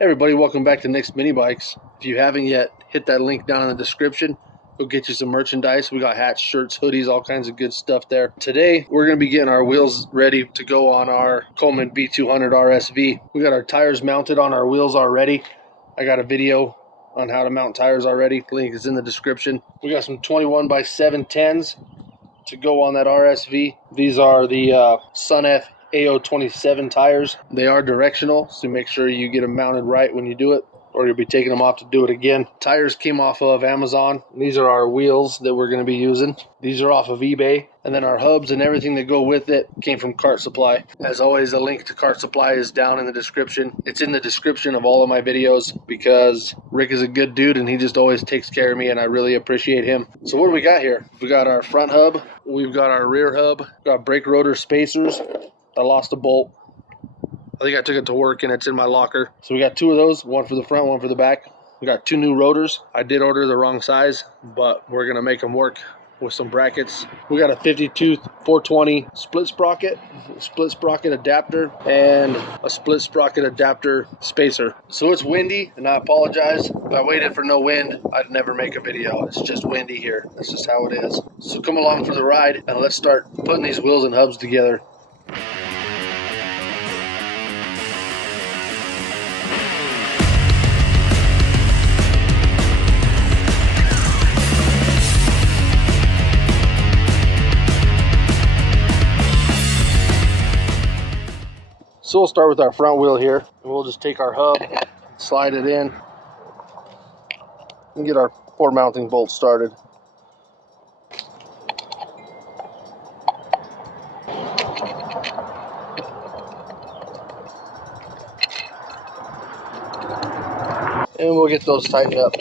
Hey everybody, welcome back to Nicsminibikes. If you haven't yet, hit that link down in the description. We'll get you some merchandise. We got hats, shirts, hoodies, all kinds of good stuff there. Today, we're going to be getting our wheels ready to go on our Coleman B200RSV. We got our tires mounted on our wheels already. I got a video on how to mount tires already. Link is in the description. We got some 21x710s to go on that RSV. These are the Sunf AO27 tires. They are directional, so make sure you get them mounted right when you do it, or you'll be taking them off to do it again. Tires came off of Amazon. These are our wheels that we're going to be using. These are off of eBay. And then our hubs and everything that go with it came from Kart Supply. As always, a link to Kart Supply is down in the description. It's in the description of all of my videos because Rick is a good dude and he just always takes care of me and I really appreciate him. So what do we got here? We got our front hub. We've got our rear hub. We've got brake rotor spacers. I lost a bolt. I think I took it to work and it's in my locker. So we got two of those, one for the front, one for the back. We got two new rotors. I did order the wrong size, but we're gonna make them work with some brackets. We got a 50-tooth 420 split sprocket adapter, and a split sprocket adapter spacer. So it's windy, and I apologize. If I waited for no wind, I'd never make a video. It's just windy here. That's just how it is. So come along for the ride, and let's start putting these wheels and hubs together. So we'll start with our front wheel here, and we'll just take our hub, slide it in, and get our 4 mounting bolts started. And we'll get those tightened up.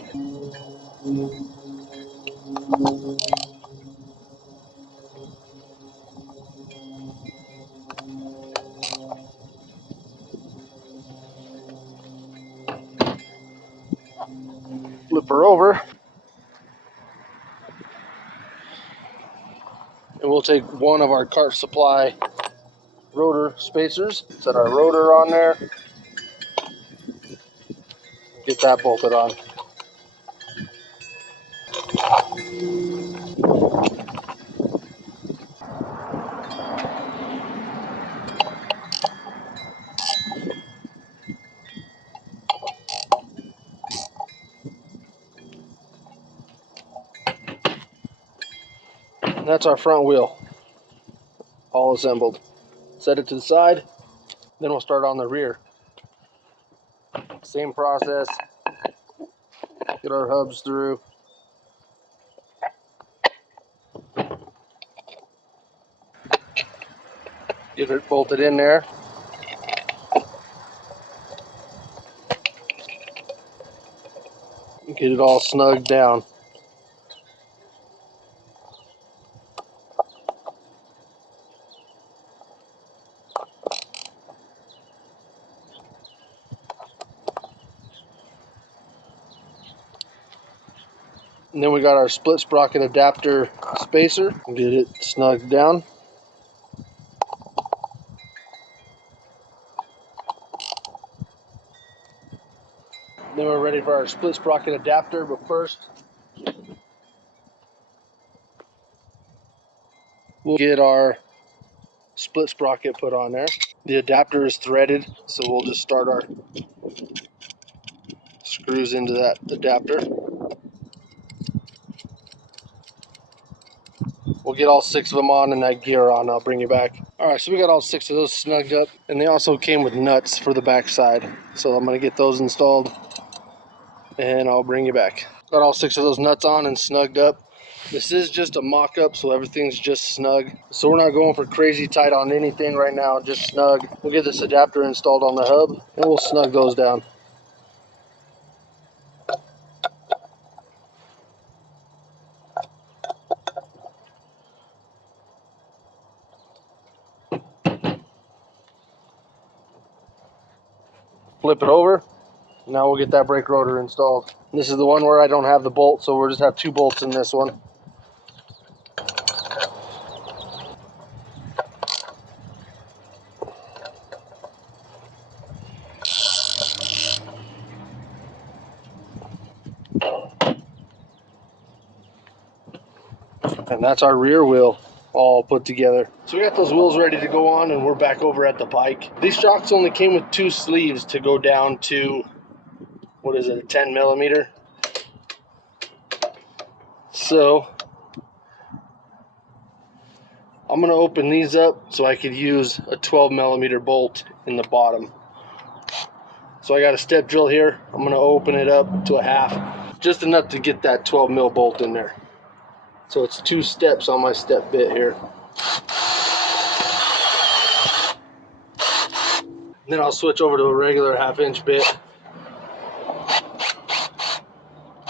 Flip her over, and we'll take one of our Kart Supply rotor spacers, set our rotor on there, get that bolted on. And that's our front wheel, all assembled. Set it to the side, then we'll start on the rear. Same process, get our hubs through. Get it bolted in there. Get it all snugged down. And then we got our split sprocket adapter spacer. Get it snugged down. Then we're ready for our split sprocket adapter, but first we'll get our split sprocket put on there. The adapter is threaded, so we'll just start our screws into that adapter. We'll get all 6 of them on and that gear on. I'll bring you back. Alright, so we got all 6 of those snugged up, and they also came with nuts for the back side. So I'm going to get those installed and I'll bring you back. Got all 6 of those nuts on and snugged up. This is just a mock-up, so everything's just snug. So we're not going for crazy tight on anything right now, just snug. We'll get this adapter installed on the hub and we'll snug those down. Flip it over. Now we'll get that brake rotor installed. This is the one where I don't have the bolt, so we'll just have 2 bolts in this one. And that's our rear wheel all put together. So we got those wheels ready to go on, and we're back over at the bike. These shocks only came with 2 sleeves to go down to, what is it, a 10 millimeter. So I'm gonna open these up so I could use a 12 millimeter bolt in the bottom. So I got a step drill here. I'm gonna open it up to a half, just enough to get that 12 mil bolt in there. So it's 2 steps on my step bit here. Then I'll switch over to a regular 1/2 inch bit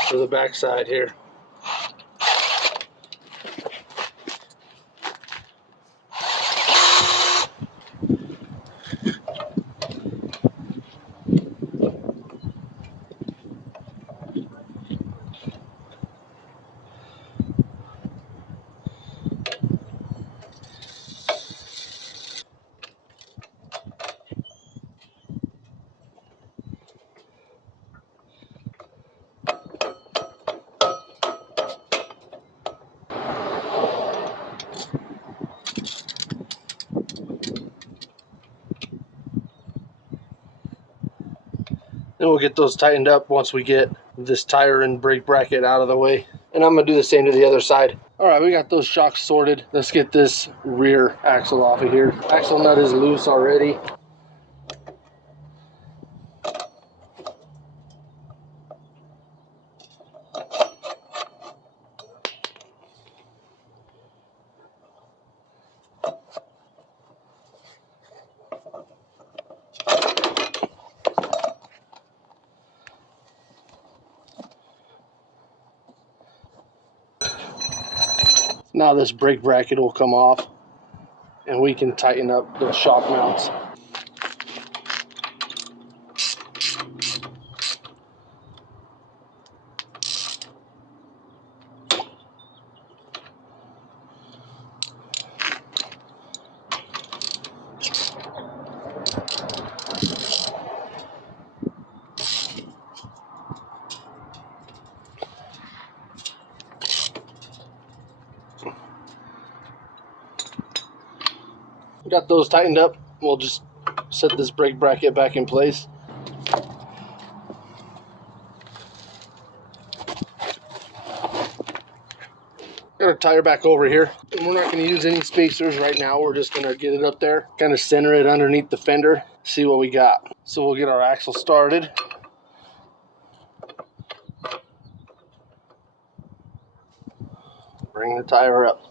for the back side here. Then we'll get those tightened up once we get this tire and brake bracket out of the way. And I'm gonna do the same to the other side. All right, we got those shocks sorted. Let's get this rear axle off of here. Axle nut is loose already. Now this brake bracket will come off and we can tighten up the shock mounts. Got those tightened up. We'll just set this brake bracket back in place. Got our tire back over here. And we're not going to use any spacers right now. We're just going to get it up there, kind of center it underneath the fender, see what we got. So we'll get our axle started. Bring the tire up.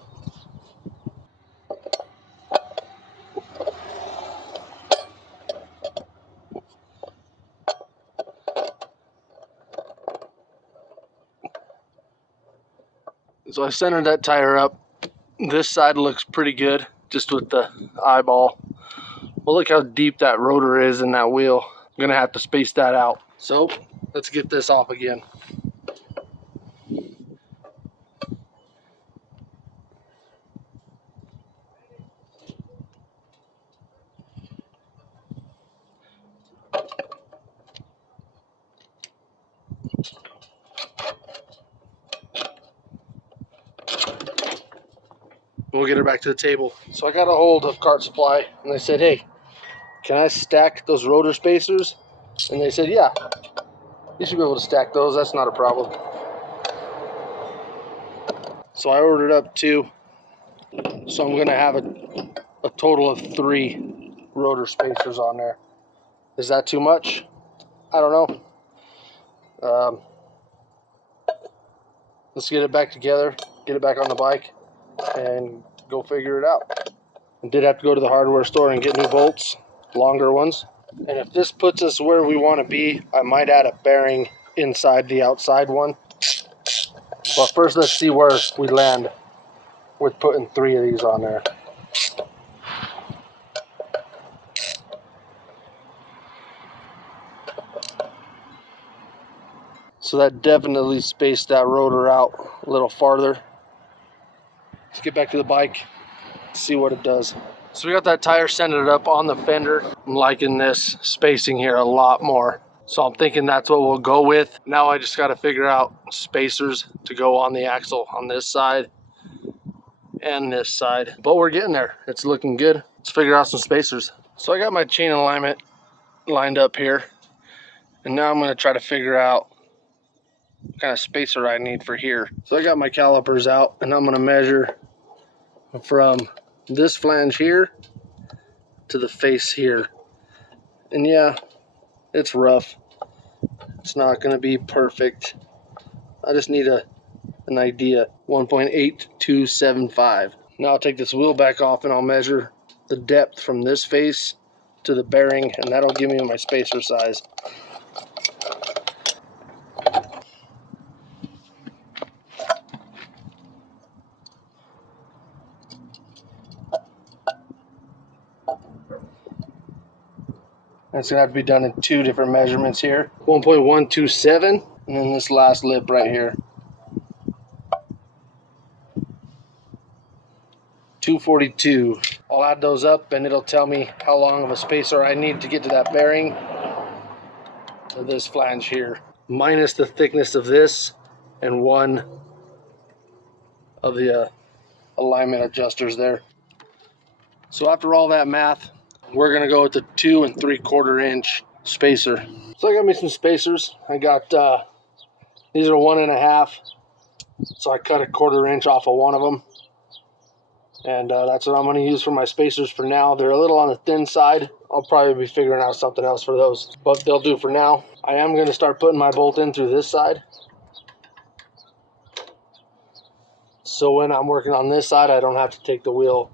So I centered that tire up. This side looks pretty good, just with the eyeball. Well, look how deep that rotor is in that wheel. I'm gonna have to space that out. So let's get this off again. We'll get her back to the table. So I got a hold of Kart Supply and I said, hey, can I stack those rotor spacers? And they said, yeah, you should be able to stack those. That's not a problem. So I ordered up 2. So I'm gonna have a total of 3 rotor spacers on there. Is that too much? I don't know. Let's get it back together, get it back on the bike, and go figure it out. I did have to go to the hardware store and get new bolts, longer ones. And if this puts us where we want to be, I might add a bearing inside the outside one. But first, let's see where we land with putting 3 of these on there. So that definitely spaced that rotor out a little farther. Let's get back to the bike, see what it does. So we got that tire centered up on the fender. I'm liking this spacing here a lot more. So I'm thinking that's what we'll go with. Now I just got to figure out spacers to go on the axle on this side. and this side. But we're getting there. It's looking good. Let's figure out some spacers. So I got my chain alignment lined up here. And now I'm going to try to figure out what kind of spacer I need for here. So I got my calipers out and I'm going to measure from this flange here to the face here. And yeah, it's rough. It's not going to be perfect. I just need an idea. 1.8275. Now I'll take this wheel back off and I'll measure the depth from this face to the bearing, and that'll give me my spacer size. That's gonna have to be done in two different measurements here. 1.127, and then this last lip right here. 242. I'll add those up and it'll tell me how long of a spacer I need to get to that bearing to this flange here, minus the thickness of this and one of the alignment adjusters there. So after all that math, we're gonna go with the 2 3/4 inch spacer. So I got me some spacers. I got these are 1.5, so I cut a 1/4 inch off of one of them, and that's what I'm going to use for my spacers for now. They're a little on the thin side. I'll probably be figuring out something else for those, but they'll do for now. I am going to start putting my bolt in through this side, so when I'm working on this side I don't have to take the wheel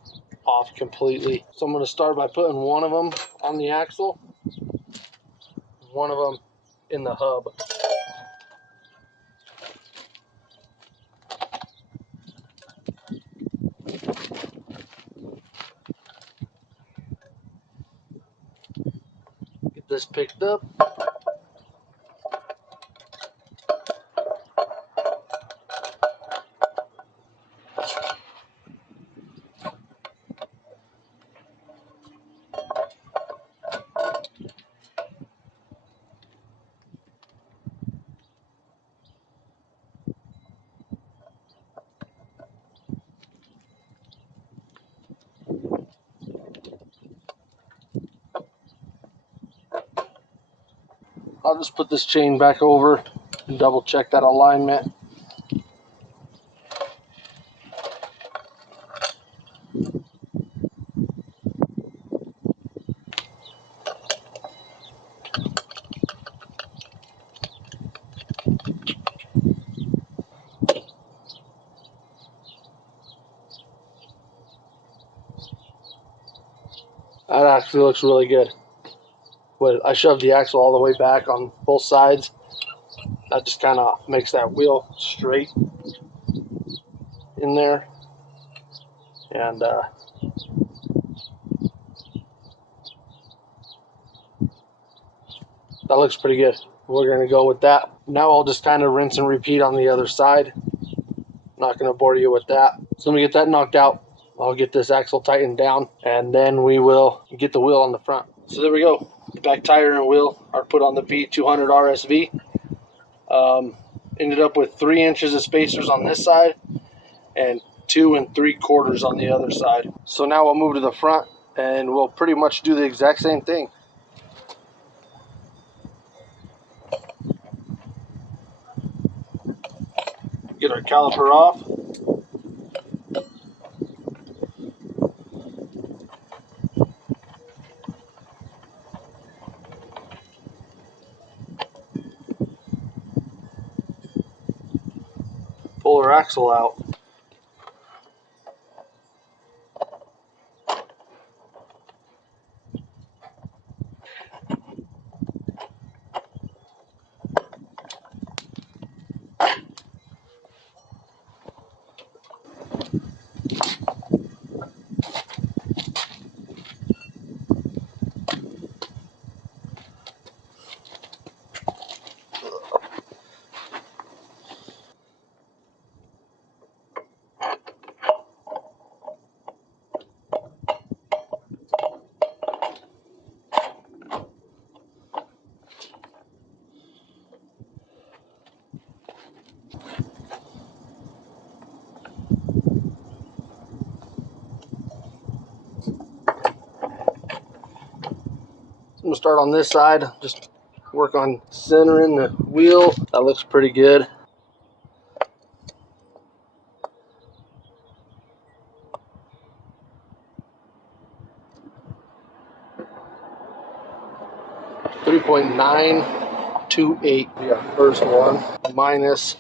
off completely. So I'm going to start by putting one of them on the axle, one of them in the hub. Get this picked up. I'll just put this chain back over and double check that alignment. That actually looks really good. But I shoved the axle all the way back on both sides. That just kind of makes that wheel straight in there. And that looks pretty good. We're going to go with that. Now I'll just kind of rinse and repeat on the other side. Not going to bore you with that. So let me get that knocked out. I'll get this axle tightened down, and then we will get the wheel on the front. So there we go. The back tire and wheel are put on the B200RSV. Ended up with 3 inches of spacers on this side and 2 3/4 on the other side. So now we'll move to the front and we'll pretty much do the exact same thing. Get our caliper off. Pull our axle out. We'll start on this side, just work on centering the wheel. That looks pretty good. .928 we got first one, minus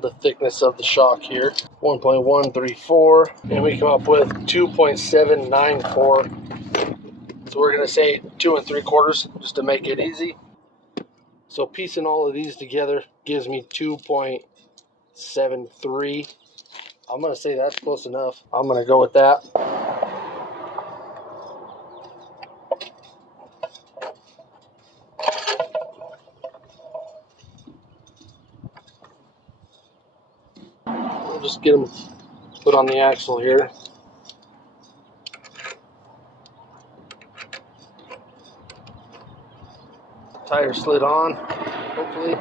the thickness of the shock here, 1.134, and we come up with 2.794. So we're gonna say 2 3/4 just to make it easy. So piecing all of these together gives me 2.73. I'm gonna say that's close enough. I'm gonna go with that. We'll just get them put on the axle here. Tire slid on, hopefully.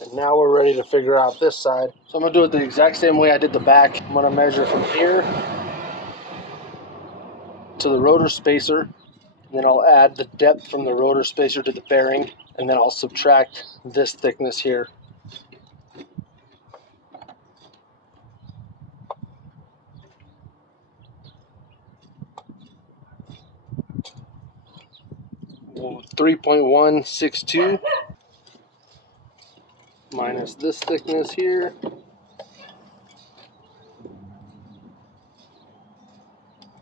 And now we're ready to figure out this side. So I'm gonna do it the exact same way I did the back. I'm gonna measure from here to the rotor spacer, and then I'll add the depth from the rotor spacer to the bearing, and then I'll subtract this thickness here. Well, 3.162 minus this thickness here.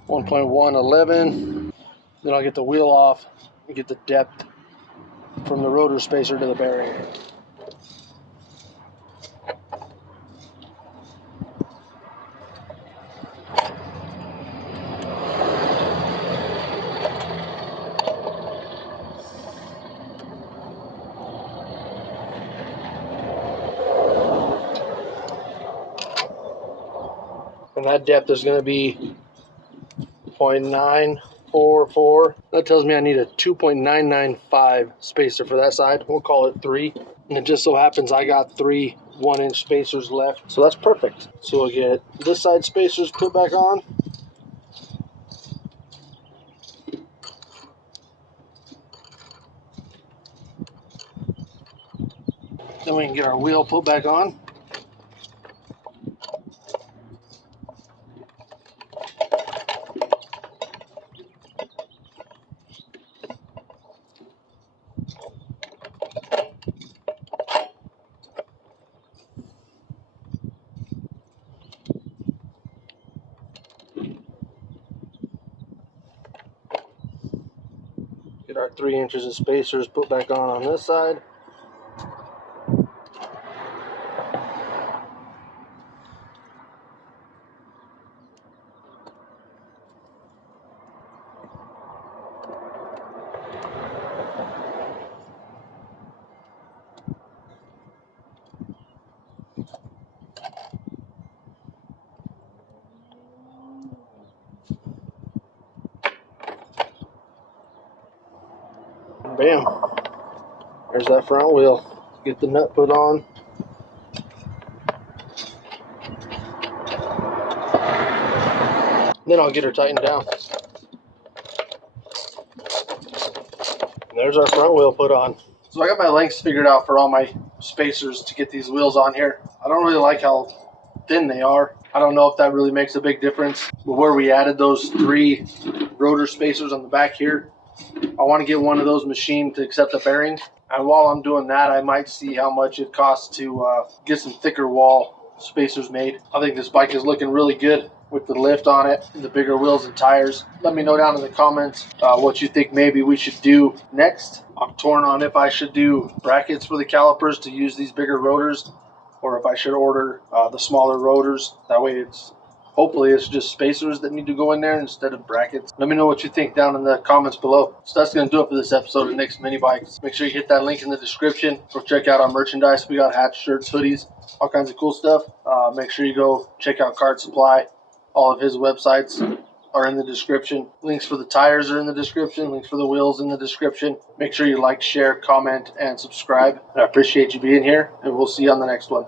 1.111. Then I'll get the wheel off and get the depth from the rotor spacer to the bearing. And that depth is going to be 0.944. That tells me I need a 2.995 spacer for that side. We'll call it 3. And it just so happens I got 3 1-inch spacers left. So that's perfect. So we'll get this side spacers put back on. Then we can get our wheel put back on. Get our 3 inches of spacers put back on this side. Bam, there's that front wheel. Get the nut put on. Then I'll get her tightened down. And there's our front wheel put on. So I got my lengths figured out for all my spacers to get these wheels on here. I don't really like how thin they are. I don't know if that really makes a big difference. But where we added those 3 rotor spacers on the back here, I want to get one of those machined to accept the bearing. And while I'm doing that, I might see how much it costs to get some thicker wall spacers made. I think this bike is looking really good with the lift on it and the bigger wheels and tires. Let me know down in the comments what you think maybe we should do next. I'm torn on if I should do brackets for the calipers to use these bigger rotors, or if I should order the smaller rotors. That way it's Hopefully it's just spacers that need to go in there instead of brackets. Let me know what you think down in the comments below. So that's going to do it for this episode of Nicsminibikes. Make sure you hit that link in the description. Go check out our merchandise. We got hats, shirts, hoodies, all kinds of cool stuff. Make sure you go check out Kart Supply. All of his websites are in the description. Links for the tires are in the description. Links for the wheels in the description. Make sure you like, share, comment, and subscribe. I appreciate you being here, and we'll see you on the next one.